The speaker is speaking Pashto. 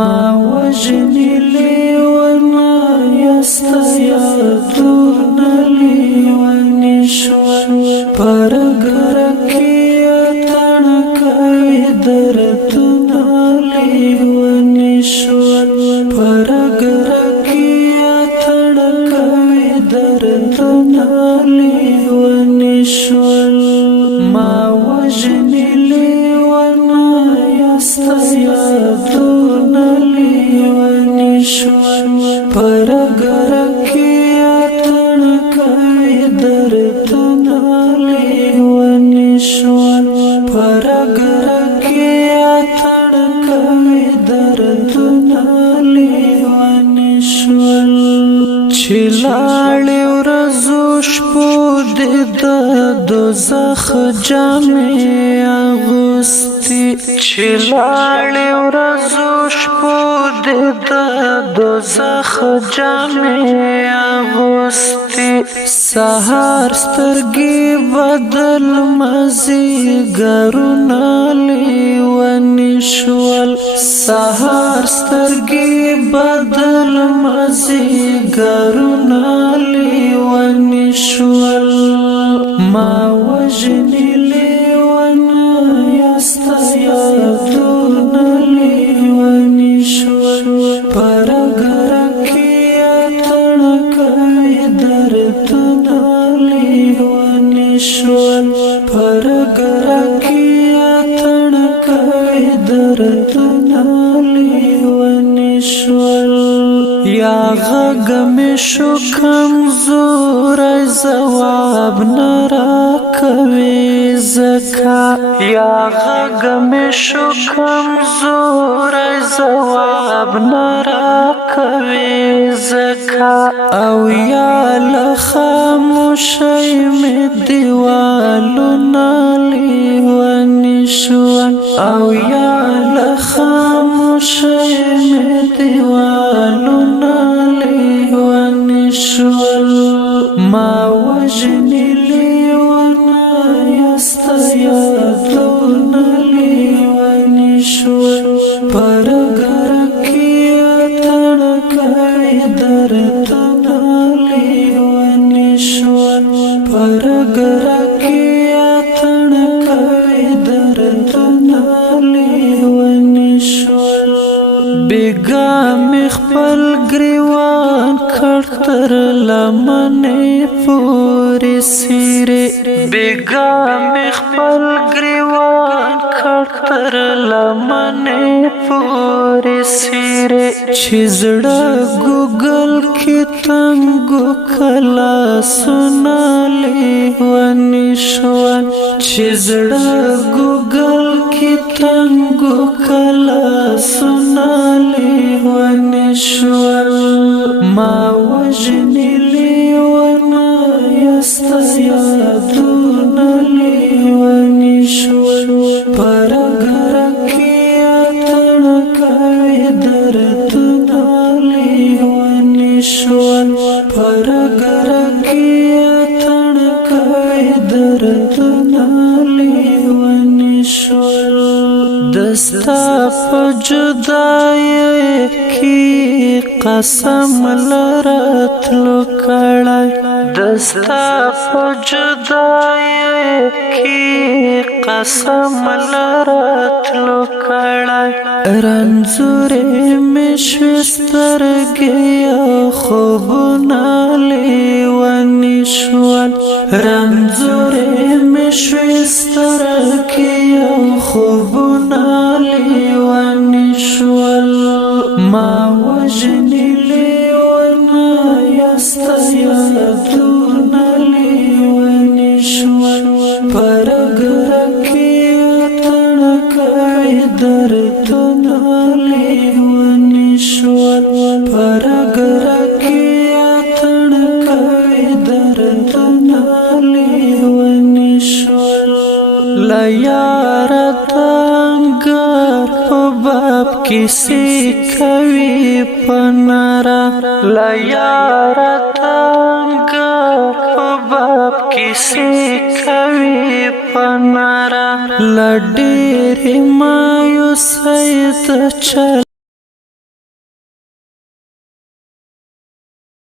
ما وجنی لیونا یستا یادونا لیونی شول پرگرکی اتنکوی دردونا لیونی شول پرگرکی اتنکوی دردونا لیونی شول ما وجنی لیونا یستا یادونا لیونی شول پرگرکی اتنکوی دردونا لیونی شول پرگرکی اتنکوی دردونا لیونی شول چلاړی ورځو شپو دې د دوزخ جامې اغوستي چلاړی ورځو شپو دې د دوزخ جامې اغوستي سهار سترګې بدل مازیګرونه لیوني شول سهار سترګې بدل مازیګرونه لیوني شول ما وجنی لیونا یستا یادونا لیونی شول پرگرکی اتنکوی دردونا لیونی شول پرگرکی اتنکوی دردونا لیونی شول یا غږ می شو کمزوری ځواب نه راکوي ځکه یا غږ می شو کمزوری ځواب نه راکوي ځکه او یا له خاموشۍ مې دیوالونه لیوني شول او یا له خاموشۍ مې دیوالونه لیوني شول ما وجنی لیونا یستا یادونا لیونی شول پرگرکی اتنکوی دردونا لیونی شول پرگرکی اتنکوی دردونا لیونی شول بیگا می خپل گریوان کړ تر لمنې پورې سیرې بیگا می خپل گریوان کړ تر لمنې پورې سیرې چې زړه ګوګل کې تنګو کلاسونه لیوني شول چې زړه ګوګل کې تنګو کلاسونه لیوني شول ما وجنی لیونا یستا یادونا لیونی شول پرگرکی اتنکوی دردونا لیونی شول پرگرکی اتنکوی دردونا لیونی شول دستا په جدای کی قسم لرتلو کړای دستا په جدای کی قسم لرتلو کړای رنځورې مې شوې سترګې او خوبونه لیوني شول رنځورې مې شوې سترګې او خوبونه لیوني شول ما وجنی لیونا یستا یادونا لیونی شول پرگرکی اتنکوی دردونا لیونی شول پرگرکی اتنکوی دردونا لیونی شول لیارا تنگر په باب کسی کوي پنارا لیارا تنگر په باب کسی کوي پنارا لډېر مایوسۍ د چل